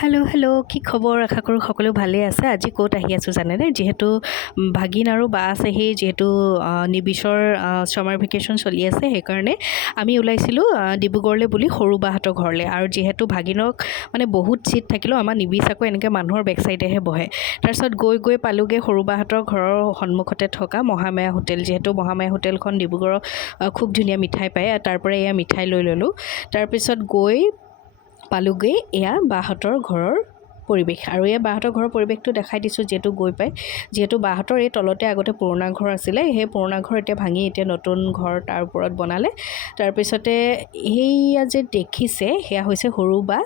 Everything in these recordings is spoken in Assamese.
হেল্ল' কি খবৰ? আশা কৰোঁ সকলো ভালেই আছে। আজি ক'ত আহি আছোঁ জানেনে? যিহেতু ভাগিন আৰু বা আছেহি, যিহেতু নিবিছৰ ছামাৰ ভেকেশ্যন চলি আছে, সেইকাৰণে আমি ওলাইছিলোঁ ডিব্ৰুগড়লৈ বুলি সৰু বাহঁতৰ ঘৰলৈ। আৰু যিহেতু ভাগিনক মানে বহুত ছিট থাকিলেও আমাৰ নিবিছ আকৌ এনেকৈ মানুহৰ বেক চাইডেহে বহে। তাৰপিছত গৈ পালোগৈ সৰু বাহঁতৰ ঘৰৰ সন্মুখতে থকা মহামায়া হোটেল। যিহেতু মহামায়া হোটেলখন ডিব্ৰুগড়ত খুব ধুনীয়া মিঠাই পায়, তাৰ পৰা এয়া মিঠাই লৈ ল'লোঁ। তাৰপিছত গৈ পালোগৈ এয়া বাহঁতৰ ঘৰৰ পৰিৱেশ। আৰু এই বাহঁতৰ ঘৰৰ পৰিৱেশটো দেখাই দিছোঁ যিহেতু বাহঁতৰ এই তলতে আগতে পুৰণা ঘৰ আছিলে, সেই পুৰণা ঘৰ এতিয়া ভাঙি এতিয়া নতুন ঘৰ তাৰ ওপৰত বনালে। তাৰপিছতে সেয়া যে দেখিছে সেয়া হৈছে সৰু বা,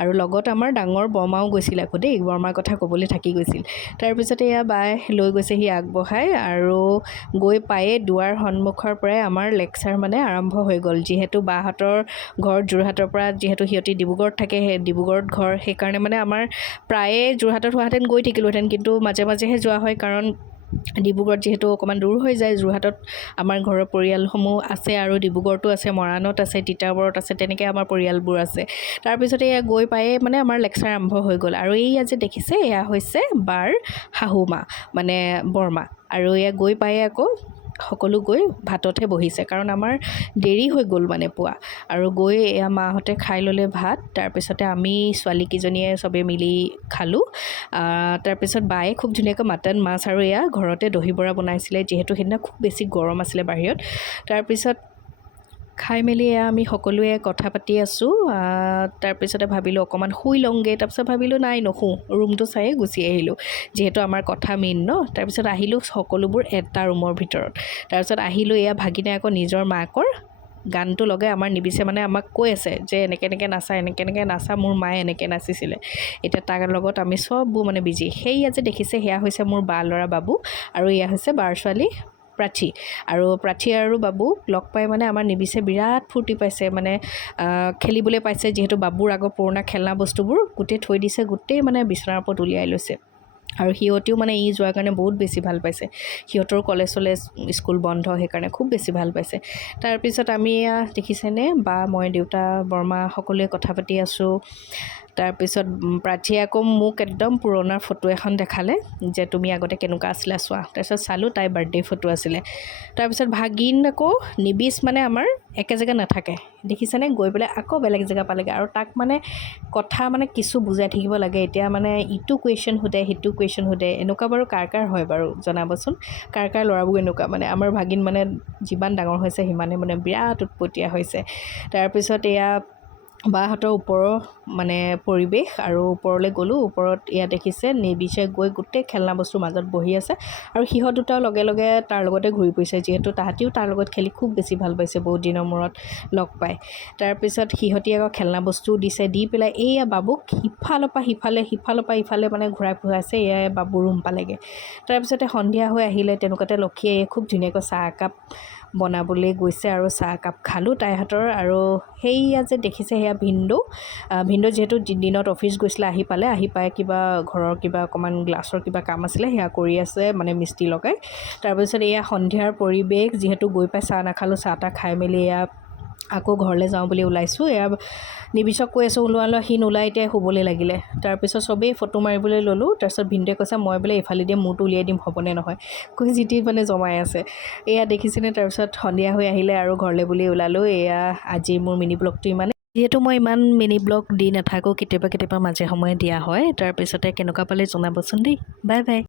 আৰু লগত আমাৰ ডাঙৰ বৰমাও গৈছিল আকৌ দেই, বৰমাৰ কথা ক'বলৈ থাকি গৈছিল। তাৰপিছতে এয়া বাই লৈ গৈছেহি আগবঢ়াই, আৰু গৈ পায়ে দুৱাৰ সন্মুখৰ পৰাই আমাৰ লেকচাৰ মানে আৰম্ভ হৈ গ'ল। যিহেতু বাহঁতৰ ঘৰ যোৰহাটৰ পৰা, যিহেতু সিহঁতি ডিব্ৰুগড়ত থাকে, সেই ডিব্ৰুগড়ত ঘৰ, সেইকাৰণে মানে আমাৰ প্ৰায়ে যোৰহাটত হোৱাহেঁতেন গৈ থাকিলোহেঁতেন, কিন্তু মাজে মাজেহে যোৱা হয়, কাৰণ ডিব্ৰুগড়ত যিহেতু অকণমান দূৰ হৈ যায়। যোৰহাটত আমাৰ ঘৰৰ পৰিয়ালসমূহ আছে, আৰু ডিব্ৰুগড়তো আছে, মৰাণত আছে, তিতাবৰত আছে, তেনেকৈ আমাৰ পৰিয়ালবোৰ আছে। তাৰপিছতে এয়া গৈ পায়ে মানে আমাৰ লেকচাৰ আৰম্ভ হৈ গ'ল। আৰু এইয়া যে দেখিছে এয়া হৈছে বাৰ শাহুমা, মানে বৰমা। আৰু এয়া গৈ পায়ে আকৌ সকলো গৈ ভাততহে বহিছে, কাৰণ আমাৰ দেৰি হৈ গ'ল মানে পোৱা। আৰু গৈ এয়া মাহঁতে খাই ল'লে ভাত। তাৰপিছতে আমি ছোৱালীকেইজনীয়ে চবেই মিলি খালোঁ। তাৰপিছত বায়ে খুব ধুনীয়াকৈ মাটন, মাছ আৰু এয়া ঘৰতে দহি বৰা বনাইছিলে, যিহেতু সেইদিনা খুব বেছি গৰম আছিলে বাহিৰত। তাৰপিছত খাই মেলি এয়া আমি সকলোৱে কথা পাতি আছোঁ। তাৰপিছতে ভাবিলোঁ অকণমান শুই লওঁগৈ। তাৰপিছত ভাবিলোঁ নাই, নুশুওঁ, ৰুমটো চায়ে গুচি আহিলোঁ, যিহেতু আমাৰ কথা মেইন ন। তাৰপিছত আহিলোঁ সকলোবোৰ এটা ৰুমৰ ভিতৰত। তাৰপিছত আহিলোঁ, এয়া ভাগিনে আকৌ নিজৰ মাকৰ গানটো লগাই আমাৰ নিবিছে মানে আমাক কৈ আছে যে এনেকৈ নাচা, মোৰ মায়ে এনেকৈ নাচিছিলে। এতিয়া তাৰ লগত আমি চববোৰ মানে বিজি। সেয়া যে দেখিছে সেয়া হৈছে মোৰ বা ল'ৰা বাবু, আৰু এয়া হৈছে বাৰ ছোৱালী প্ৰাচী। আৰু প্ৰাচী আৰু বাবুক লগ পাই মানে আমাৰ নিবিছে বিৰাট ফূৰ্তি পাইছে, মানে খেলিবলৈ পাইছে। যিহেতু বাবুৰ আগৰ পুৰণা খেলনা বস্তুবোৰ গোটেই থৈ দিছে, গোটেই মানে বিচনাৰ ওপৰত উলিয়াই লৈছে। আৰু সিহঁতেও মানে যোৱাৰ কাৰণে বহুত বেছি ভাল পাইছে। সিহঁতৰ কলেজ স্কুল বন্ধ, সেইকাৰণে খুব বেছি ভাল পাইছে। তাৰপিছত আমি দেখিছেনে, বা মই, দেউতা, বৰমা সকলোৱে কথা পাতি আছোঁ। তাৰপিছত প্ৰাচীয়ে আকৌ মোক একদম পুৰণা ফটো এখন দেখালে, যে তুমি আগতে কেনেকুৱা আছিলা চোৱা। তাৰপিছত চালোঁ, তাইৰ বাৰ্থডে ফটো আছিলে। তাৰপিছত ভাগিন আকৌ নিবিছ মানে আমাৰ একে জেগাত নাথাকে, দেখিছেনে, গৈ পেলাই আকৌ বেলেগ জেগা পালেগৈ। আৰু তাক মানে কথা মানে কিছু বুজাই থাকিব লাগে। এতিয়া মানে ইটো কুৱেশ্যন সোধে, সিটো কুৱেশ্যন সোধে। এনেকুৱা বাৰু কাৰ হয় বাৰু জনাবচোন, কাৰ ল'ৰাবোৰ এনেকুৱা। মানে আমাৰ ভাগিন মানে যিমান ডাঙৰ হৈছে সিমানে মানে বিৰাট উৎপতীয়া হৈছে। তাৰপিছত এয়া বাহঁতৰ ওপৰৰ মানে পৰিৱেশ, আৰু ওপৰলৈ গ'লোঁ। ওপৰত এয়া দেখিছে নিবিছে গৈ গোটেই খেলনা বস্তুৰ মাজত বহি আছে, আৰু সিহঁত দুটাও লগে লগে তাৰ লগতে ঘূৰি ফুৰিছে, যিহেতু তাহাঁতিও তাৰ লগত খেলি খুব বেছি ভাল পাইছে বহুত দিনৰ মূৰত লগ পাই। তাৰপিছত সিহঁতি আকৌ খেলনা বস্তুও দিছে, দি পেলাই এইয়া বাবুক সিফালৰ পৰা ইফালে মানে ঘূৰাই ফুৰাইছে। এয়া বাবু ৰুম পালেগৈ। তাৰপিছতে সন্ধিয়া হৈ আহিলে, তেনেকুৱাতে লক্ষীয়ে খুব ধুনীয়াকৈ চাহ একাপ বনাবলৈ গৈছে, আৰু চাহ একাপ খালোঁ তাইৰ হাতৰ। আৰু সেইয়া যে দেখিছে সেয়া ভিনদেউ যিহেতু দিনত অফিচ গৈছিলে, আহি পাই কিবা ঘৰৰ কিবা অকণমান গ্লাছৰ কিবা কাম আছিলে, সেয়া কৰি আছে, মানে মিস্ত্ৰী লগাই। তাৰপিছত এয়া সন্ধিয়াৰ পৰিৱেশ, যিহেতু গৈ পাই চাহ নাখালোঁ, চাহ তাহ খাই মেলি এয়া আকৌ ঘৰলৈ যাওঁ বুলি ওলাইছোঁ। এয়া নিবিছক কৈ আছোঁ ওলোৱা, সি নোলাই, এতিয়া শুবলৈ লাগিলে। তাৰপিছত চবেই ফটো মাৰিবলৈ ল'লোঁ। তাৰপিছত ভিনদেউয়ে কৈছে মই বোলে এইফালেদি মূৰটো উলিয়াই দিম, হ'বনে নহয়, কৈ জিতি মানে জমাই আছে। এয়া দেখিছেনে। তাৰপিছত সন্ধিয়া হৈ আহিলে আৰু ঘৰলৈ বুলি ওলালোঁ। এয়া আজি মোৰ মিনি ব্লগটো ইমানে। যিহেতু মই ইমান মিনি ব্লগ দি নাথাকোঁ, কেতিয়াবা মাজে সময়ে দিয়া হয়। তাৰপিছতে কেনেকুৱা পালে জনাবচোন দেই। Bye bye.